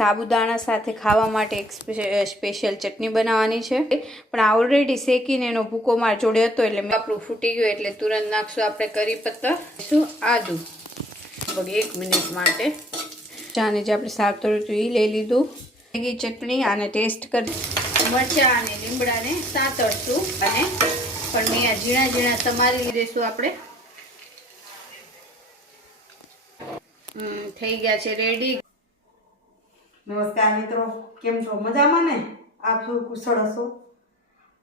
સાબુદાણા સાથે ખાવા માટે એક સ્પેશિયલ ચટણી બનાવવાની છે. પણ ઓલરેડી શેકીને એનો ભૂકો માર જોડ્યો હતો એટલે આપણું ફૂટી ગયું એટલે તુરંત નાખશું. આપણે કરી પત્તા આદુ એક મિનિટ માટે. ચાને જે આપણે સાફ કર્યું હતું એ લઈ લીધું. મેગી ચટણી આને ટેસ્ટ કરી, મરચાં અને લીમડાને સાતળશું. અને પણ મેં આ ઝીણા ઝીણા સમારી દઈશું આપણે? થઈ ગયા છે રેડી નમસ્કાર મિત્રો, કેમ છો? મજામાં ને? આપ શું કુશળ હશો?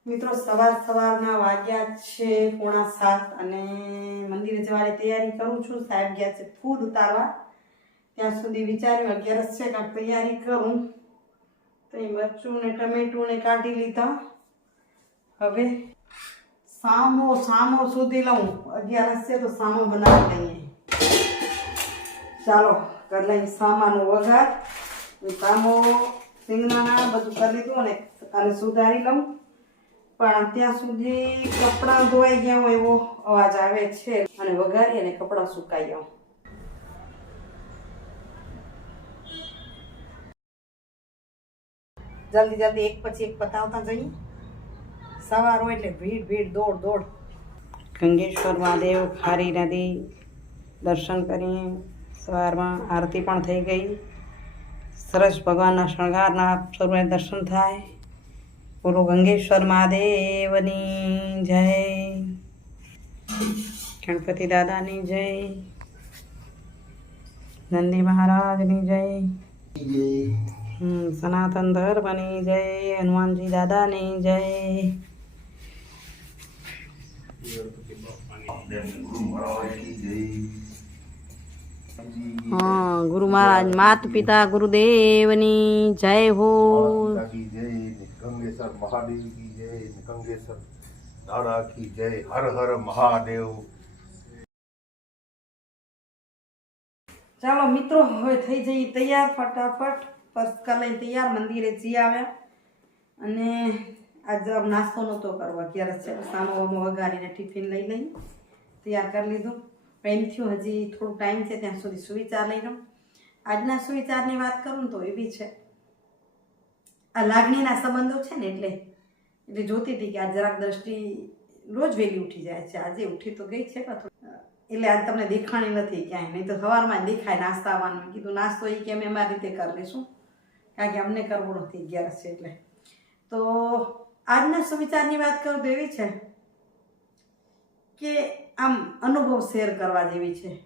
મિત્રો, સવાર સવારના વાગ્યા છે પોણા સાત અને મંદિરે જવાની તૈયારી કરું છું. સાહેબ ગયા છે ફૂડ ઉતારવા. ત્યાં સુધી વિચાર્યું, અગિયારસ છે કાંઈક તૈયારી કરું. તો એ મરચું ને ટમેટું ને કાઢી લીધા. હવે સામો સામો સુધી લઉં. અગિયારસ છે તો સામો બનાવી લઈએ ચાલો કરી લઈએ સામાનો વઘાર. કામો સિંગના બધું કરી લીધું અને અને સુધારી લઉં. પણ ત્યાં સુધી કપડાં ધોવાઈ ગયા હોય એવો અવાજ આવે છે. અને વઘારી અને કપડાં સુકાઈ જાઉં જલ્દી જલ્દી એક પછી એક પતાવતા જઈએ. સવાર હોય એટલે ભીડ ભીડ, દોડ દોડ. ગંગેશ્વર મહાદેવ, ખારી નદી દર્શન કરીએ. સવારમાં આરતી પણ થઈ ગઈ. સરસ ભગવાનના શણગારના સ્વરૂપે દર્શન થાય. બોલો ગંગેશ્વર મહાદેવની જય. ગણપતિ દાદાની જય. નંદી મહારાજની જય. સનાતન ધર્મની જય. હનુમાનજી દાદાની જય. હા ગુરુ મહારાજ માત પિતા ગુરુદેવની જય હો. ગંગેશ્વર મહાદેવ કી જય ગંગેશ્વર દાદા કી જય હર હર મહાદેવ. ચાલો મિત્રો હવે થઈ જઈએ તૈયાર ફટાફટ. પસ્કા લઈને તૈયાર મંદિરે જઈ આવ્યા અને આજે નાસ્તો નહોતો કરવો. અત્યારે સામો વગાડીને ટિફિન લઈ લઈ. તૈયાર કરી લીધું. પણ થયું હજી થોડું ટાઈમ છે ત્યાં સુધી સુવિચાર લઈ લઉં આજના સુવિચારની વાત કરું તો એ બી છે. આ લાગણીના સંબંધો છે ને એટલે એટલે જોતી હતી કે આ જરાક દ્રષ્ટિ રોજ વહેલી ઉઠી જાય છે. આજે ઉઠી તો ગઈ છે એટલે આજ તમને દેખાણી નથી ક્યાંય. નહીં તો સવારમાં દેખાય નાસ્તા આવવાનું કીધું, નાસ્તો એ કે અમે અમારી રીતે કરી લઈશું. કારણ કે અમને કરવું નથી અગિયારસ છે એટલે. તો આજના સુવિચારની વાત કરું તો એવી છે કે આમ અનુભવ શેર કરવા જેવી છે.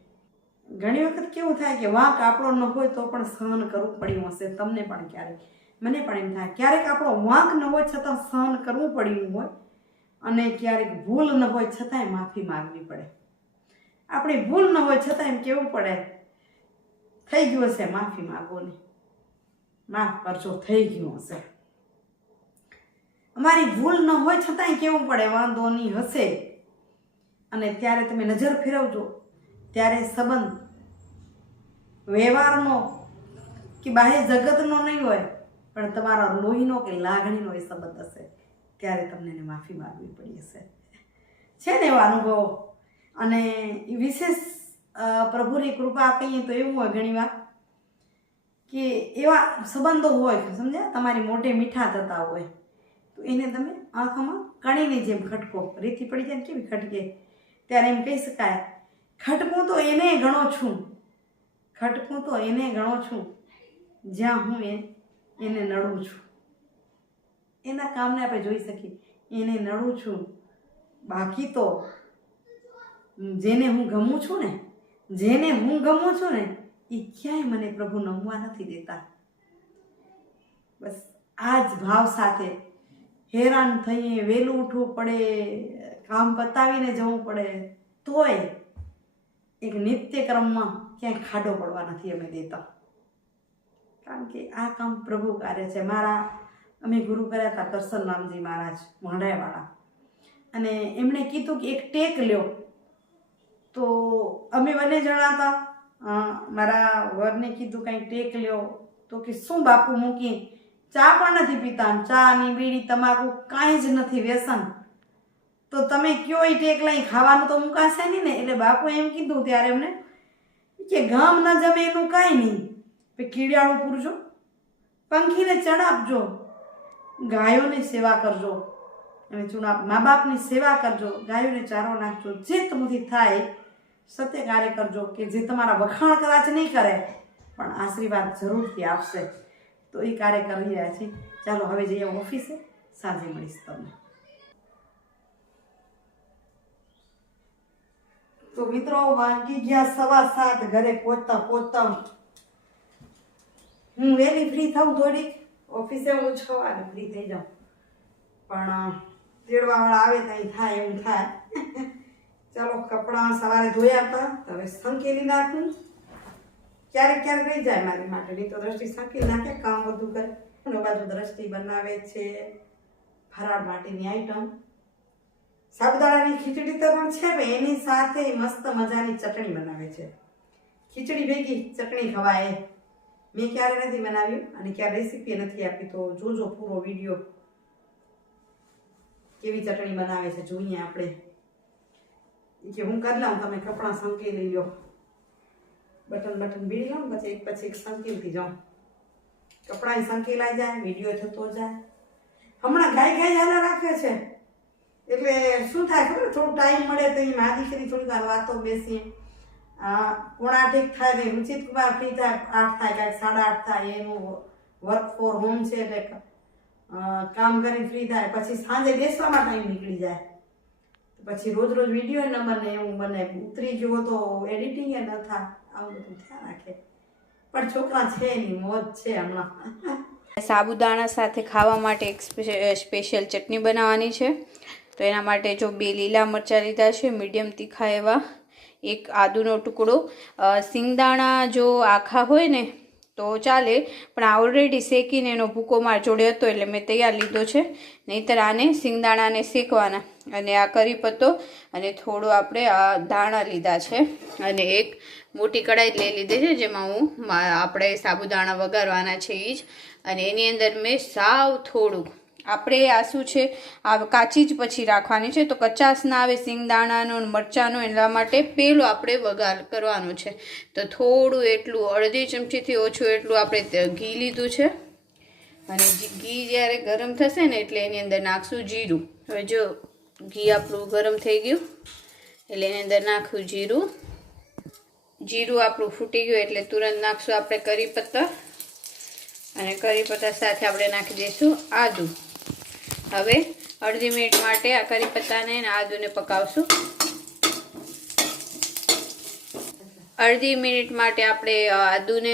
ઘણી વખત કેવું થાય કે વાંક આપણો ન હોય તો પણ સહન કરવું પડ્યું હશે, તમને પણ ક્યારેક. મને પણ એમ થાય. ક્યારેક આપણો વાંક ન હોય છતાં સહન કરવું પડ્યું હોય અને ક્યારેક ભૂલ ન હોય છતાંય માફી માગવી પડે. આપણી ભૂલ ન હોય છતાં એમ કેવું પડે? થઈ ગયું હશે માફી માગો ને માફ કરજો, થઈ ગયું હશે. અમારી ભૂલ ન હોય છતાંય કેવું પડે? વાંધો નહીં હશે. અને ત્યારે તમે નજર ફેરવજો. ત્યારે સંબંધ વ્યવહારનો કે બાહ્ય જગતનો નહીં હોય, પણ તમારા લોહીનો કે લાગણીનો એ સંબંધ હશે. ત્યારે તમને એને માફી માગવી પડી હશે. છે ને એવા અનુભવો? અને વિશેષ પ્રભુની કૃપા કહીએ તો એવું હોય ઘણીવાર કે એવા સંબંધો હોય, સમજ્યા? તમારી મોઢે મીઠા થતા હોય. તો એને તમે આંખોમાં કણીની જેમ ખટકો. રીતિ પડી જાય ને કેવી ખટકે? ત્યારે એમ કહી શકાય, ખટકું તો એને ગણો છું, ખટકું તો એને ગણો છું, જ્યાં હું એ, એને નડું છું. એના કામને આપણે જોઈ શકીએ, એને નડું છું, બાકી તો જેને હું ગમું છું ને, જેને હું ગમું છું ને, એ ક્યાંય મને પ્રભુ નમવા નથી દેતા. બસ આ જ ભાવ સાથે હેરાન થઈએ વહેલું ઉઠવું પડે કામ પતાવીને જવું પડે, તોય એક નિત્યક્રમમાં ક્યાંય ખાડો પડવા નથી અમે દેતા. કારણ કે આ કામ પ્રભુ કાર્ય છે. મારા, અમે ગુરુ કર્યા હતા કરસન રામજી મહારાજ મોઢાવાળા અને એમણે કીધું કે એક ટેક લ્યો. તો અમે બંને જણા હતા. મારા વરને કીધું કંઈ ટેક લ્યો. તો કે શું બાપુ મૂકી ચા પણ નથી પીતા ચા ની બીડી, તમાકુ કાંઈ જ નથી વ્યસન. તો તમે કયો એ ટેક લઈ ખાવાનું તો મુકાશે નહીં ને? એટલે બાપુ એમ કીધું ત્યારે એમને કે ગામ ન જમે એનું કાંઈ નહીં. કીડિયાળું પૂરજો. પંખીને ચણ આપજો ગાયોની સેવા કરજો. અને ચૂણા મા બાપની સેવા કરજો. ગાયોને ચારો નાખજો. જે તમથી થાય, સત્ય કાર્ય કરજો. કે જે તમારા વખાણ કદાચ નહીં કરે, પણ આશીર્વાદ જરૂરથી આપશે. તો એ કાર્ય કરી રહ્યા છીએ ચાલો, હવે જઈએ ઓફિસે. સાંજે મળીશ તમને. તો મિત્રો વાગી ગયા સવા સાત, ઘરે પહોંચતા પહોંચતા હું વહેલી ફ્રી થઉં થોડીક. ઓફિસે હું છ વાગે ફ્રી થઈ જાઉં. પણ તેડવાવાળા આવે ત્યાં થાય, એવું થાય. ચાલો, કપડાં સવારે ધોયા હતા, તો હવે સંકેલી નાખું. ક્યારેક ક્યારેક રહી જાય મારી માટે, નહીં તો દ્રષ્ટિ સંકેલી નાખે, કામ બધું કરે. અને બાજુ દ્રષ્ટિ બનાવે છે, ફરાળ માટેની આઈટમ સાબુદાણાની ખીચડી તો પણ છે પણ એની સાથે મસ્ત મજાની ચટણી બનાવે છે. ખીચડી ભેગી, ચટણી ખવાય મેં ક્યારે નથી બનાવ્યું અને ક્યારે રેસીપી નથી આપી, તો જોજો પૂરો વીડિયો કેવી ચટણી બનાવે છે, જોઈએ આપણે. કે હું કરી લઉં, તમે કપડાં સંકેલી લો. બટન બટન બીડી લઉં પછી એક પછી એક સંકેલથી જાઉં કપડાં સંકેલાઈ જાય વીડિયો થતો જાય. હમણાં ગાય ગાય હાલા રાખે છે. એટલે શું થાય ખબર? થોડું ટાઈમ મળે તો એ મા દીકરી થોડી વાર વાતો બેસીએ. કોણા ઠીક થાય ને રુચિત કુમાર ફ્રી થાય, આઠ થાય, કાંઈક સાડા આઠ થાય, એનું વર્ક ફોર હોમ છે એટલે કામ કરી ફ્રી થાય, પછી સાંજે બેસવામાં ટાઈમ નીકળી જાય. પછી રોજ રોજ વીડિયો ન બને એવું બને ઉતરી ગયો તો એડિટિંગ ન થાય, આવું બધું ધ્યાન રાખે. પણ છોકરા છે એની મોજ છે હમણાં. સાબુદાણા સાથે ખાવા માટે એક સ્પેશિયલ ચટણી બનાવવાની છે. તો એના માટે જો બે લીલા મરચાં લીધા છે, મીડિયમ તીખા એવા, એક આદુનો ટુકડો. સિંગદાણા જો આખા હોય ને, તો ચાલે, પણ આ ઓલરેડી શેકીને એનો ભૂકો માર જોડે હતો એટલે મેં તૈયાર લીધો છે. નહીંતર આને સિંગદાણાને શેકવાના. અને આ કરી પત્તો અને થોડો આપણે આ દાણા લીધા છે. અને એક મોટી કડાઈ લઈ લીધી છે, જેમાં હું આપણે સાબુદાણા વઘારવાના છે એ જ. અને એની અંદર મેં સાવ થોડુંક આપણે આ શું છે, આ કાચી જ પછી રાખવાની છે. તો કચાસ ના આવે, સિંગદાણાનો મરચાંનો, એના માટે પેલો આપણે વઘાર કરવાનો છે. તો થોડું એટલું, અડધી ચમચીથી ઓછું એટલું આપણે ઘી લીધું છે. અને ઘી જ્યારે ગરમ થશે ને એટલે એની અંદર નાખશું જીરું. હવે જો ઘી આપણું ગરમ થઈ ગયું, એટલે એની અંદર નાખવું જીરું. જીરું આપણું ફૂટી ગયું એટલે તુરંત નાખશું આપણે કરી પત્તા અને કરી પત્તા સાથે આપણે નાખી દઈશું આદુ. હવે અડધી મિનિટ માટે આ કરી પત્તાને આદુને પકાવશું. અડધી મિનિટ માટે આપણે આદુને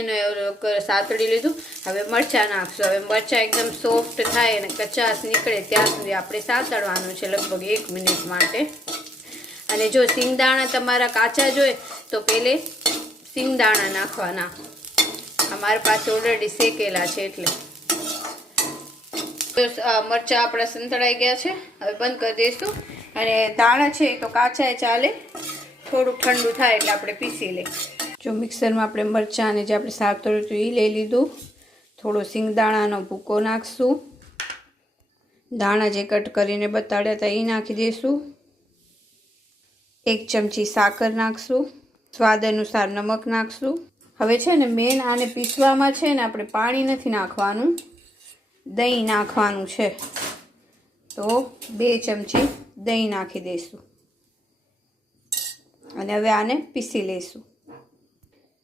સાતળી લીધું. હવે મરચાં નાખશું. હવે મરચાં એકદમ સોફ્ટ થાય અને કચાશ નીકળે ત્યાં સુધી આપણે સાતડવાનું છે લગભગ એક મિનિટ માટે. અને જો સિંગદાણા તમારા કાચા જોઈએ તો પેલે સિંગદાણા નાખવાના. અમારી પાસે ઓલરેડી શેકેલા છે એટલે. મરચાં આપણા સંતળાઈ ગયા છે. હવે બંધ કરી દઈશું. અને દાણા છે એ તો કાચા ચાલે. થોડુંક ઠંડુ થાય એટલે આપણે પીસી લઈએ. જો મિક્સરમાં આપણે મરચાં અને જે આપણે સાફ તળ્યું હતું એ લઈ લીધું. થોડો સિંગદાણાનો ભૂકો નાખશું. દાણા જે કટ કરીને બતાડ્યા હતા એ નાખી દઈશું. એક ચમચી સાકર નાખશું. સ્વાદ અનુસાર નમક નાખશું. હવે છે ને મેન આને પીસવામાં છે ને આપણે પાણી નથી નાખવાનું. દહીં નાખવાનું છે. તો બે ચમચી દહીં નાખી દઈશું. અને હવે આને પીસી લઈશું.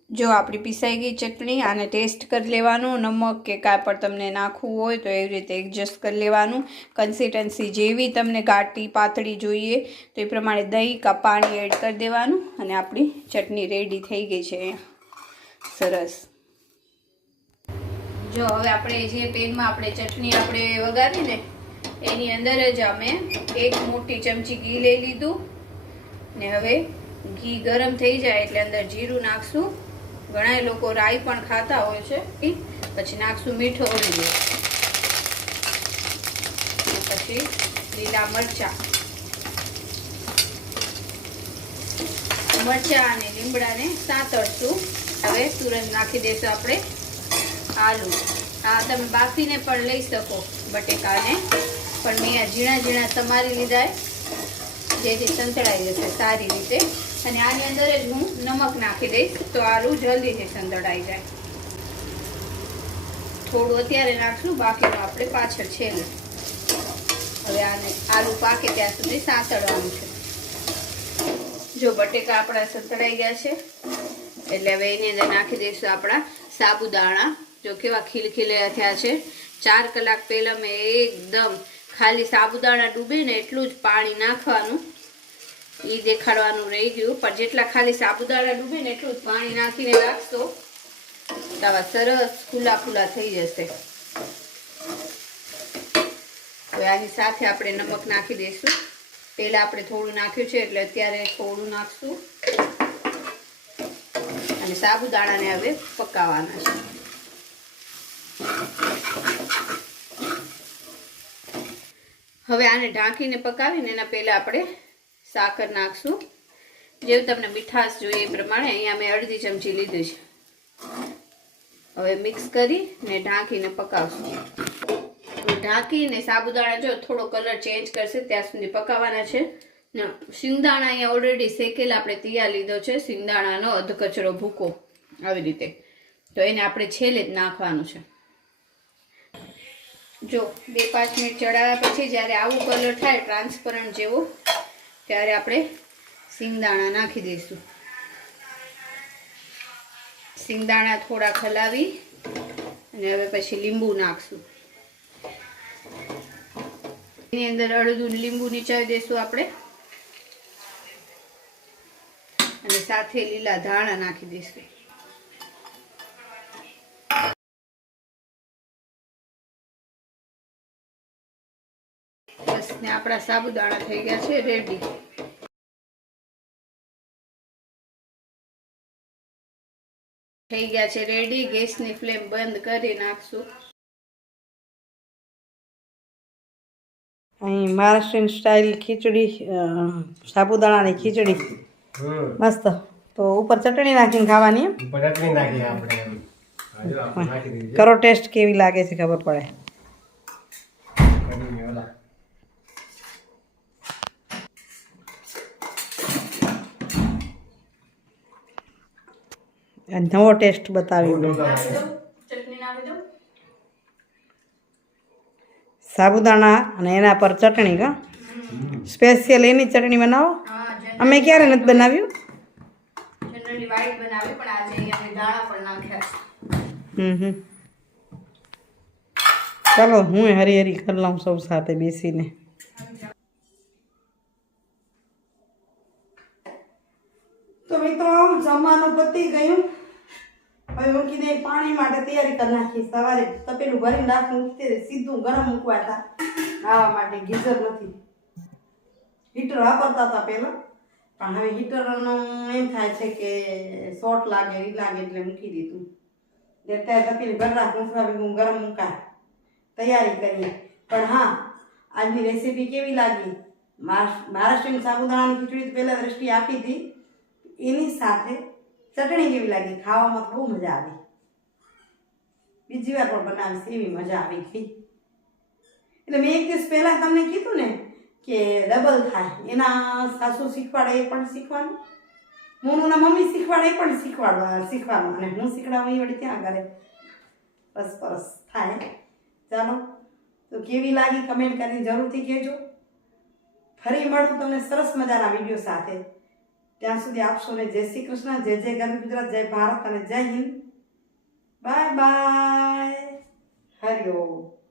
જો આપણી પીસાઈ ગઈ ચટણી, આને ટેસ્ટ કરી લેવાનું. નમક કે કાંઈ પણ તમને નાખવું હોય તો એવી રીતે એડજસ્ટ કરી લેવાનું. કન્સિસ્ટન્સી જેવી તમને ઘાટી પાતળી જોઈએ તો એ પ્રમાણે દહીં કા પાણી એડ કરી દેવાનું અને આપણી ચટણી રેડી થઈ ગઈ છે સરસ. જો હવે આપણે જે પેનમાં આપણે ચટણી આપણે વગાડી ને, એની અંદર જ અમે એક મોટી ચમચી ઘી લઈ લીધું. ને હવે ઘી ગરમ થઈ જાય એટલે અંદર જીરું નાખશું. ઘણા લોકો રાઈ પણ ખાતા હોય છે. પછી નાખશું મીઠો ઓળીએ પછી લીલા મરચાં. મરચાં અને લીમડાને સાતરશું હવે તુરંત નાખી દઈશું આપણે. આલુ. આ તમે બાફીને પણ લઈ શકો બટેકાને. પણ મેં આ ઝીણા ઝીણા સમારી લીધા જેથી સંતળાઈ જશે સારી રીતે. અને આની અંદર જ હું નમક નાખી દઈશ તો આલુ જલ્દીથી સંતળાઈ જાય. થોડું અત્યારે નાખશું, બાકીનું આપણે પાછળ છેલ્લું. હવે આને આલુ પાકે ત્યાં સુધી સાંતળવાનું છે. જો બટેકા આપણા સંતળાઈ ગયા છે, એટલે હવે એની અંદર નાખી દઈશું આપણા સાબુદાણા. જો કેવા ખીલખીલે થયા છે. ચાર કલાક પહેલાં મેં એકદમ ખાલી સાબુદાણા ડૂબે ને એટલું જ પાણી નાખવાનું. એ દેખાડવાનું રહી ગયું. પણ જેટલા ખાલી સાબુદાણા ડૂબે ને એટલું જ પાણી નાખીને રાખશો તો આવા સરસ ખુલ્લા ખુલ્લા થઈ જશે. આની સાથે આપણે નમક નાખી દઈશું. પહેલાં આપણે થોડું નાખ્યું છે એટલે અત્યારે થોડું નાખશું. અને સાબુદાણાને હવે પકાવવાના છે. હવે આને ઢાંકીને પકાવીને એના પહેલાં આપણે સાકર નાખશું. જેવું તમને મીઠાશ જોઈએ એ પ્રમાણે અહીંયા મેં અડધી ચમચી લીધું છે. હવે મિક્સ કરી ને ઢાંકીને પકાવશું. ઢાંકીને સાબુદાણા જો થોડો કલર ચેન્જ કરશે ત્યાં સુધી પકાવવાના છે. શિંગદાણા અહીંયા ઓલરેડી શેકેલા આપણે તૈયાર લીધો છે. સિંગદાણાનો અધકચરો ભૂકો. આવી રીતે. તો એને આપણે છેલ્લે જ નાખવાનું છે. જો, બે પાંચ મિનિટ ચડાવ્યા પછી જ્યારે આવું કલર થાય ટ્રાન્સપરન્ટ જેવો, ત્યારે આપણે સિંગદાણા નાખી દઈશું. સિંગદાણા થોડા ખલાવી અને હવે પછી લીંબુ નાખશું. એની અંદર અડધું લીંબુ નીચાવી દઈશું આપણે. અને સાથે લીલા ધાણા નાખી દઈશું. ને આપણા સાબુદાણા થઈ ગયા છે રેડી થઈ ગયા છે રેડી ગેસની ફ્લેમ બંધ કરી નાખશું. અહીં મહારાષ્ટ્રીયન સ્ટાઇલ ખીચડી અ, સાબુદાણાની ખીચડી. મસ્ત. તો ઉપર ચટણી નાખીને ખાવાની? નાખીએ આપણે દીધી કરો ટેસ્ટ કેવી લાગે છે ખબર પડે. નવો ટેસ્ટ બતાવી ચટણી દઉં. સાબુદાણા અને એના પર ચટણી કા સ્પેશિયલ એની ચટણી બનાવો? અમે ક્યારે નથી બનાવ્યું? ચાલો હું હરી હરી કરી લઉં સૌ સાથે બેસીને તો મિત્રો જમવાનું પતી ગયું હવે મૂકીને પાણી માટે તૈયારી કરી નાખી સવારે તપેલું ભરીને રાખી રહી. સીધું ગરમ મૂકવા હતા. નાવા માટે ગીઝર નથી. હીટર વાપરતા હતા પહેલાં. પણ હવે હીટરનો એમ થાય છે કે શોર્ટ લાગે એ લાગે એટલે મૂકી દીધું. અત્યારે તપેલી ભરી રાખ હું ગરમ મૂકાય. તૈયારી કરીએ. પણ હા, આજની રેસીપી કેવી લાગી? મહારાષ્ટ્ર- સાબુદાણાની ખીચડી તો પહેલાં દ્રષ્ટિ આપી હતી. એની સાથે ચટણી કેવી લાગી? ખાવામાં તો બહુ મજા આવી. બીજી વાર પણ બનાવીશ, એવી મજા આવી ગઈ. એટલે મેં એક દિવસ પહેલાં તમને કીધું ને કે ડબલ થાય. એના સાસુ શીખવાડે એ પણ શીખવાનું. મોનુના મમ્મી શીખવાડે એ પણ શીખવાડવા, શીખવાનું. અને હું શીખડાવું એ વળી ત્યાં કરે? બસ બસ થાય. ચાલો, તો કેવી લાગી કમેન્ટ કરીને જરૂરથી કહેજો. ફરી મળું તમને સરસ મજાના વીડિયો સાથે. ત્યાં સુધી આપશો ને જય શ્રી કૃષ્ણ, જય જય ગરવી ગુજરાત, જય ભારત અને જય Hind. Bye bye. Hari Om.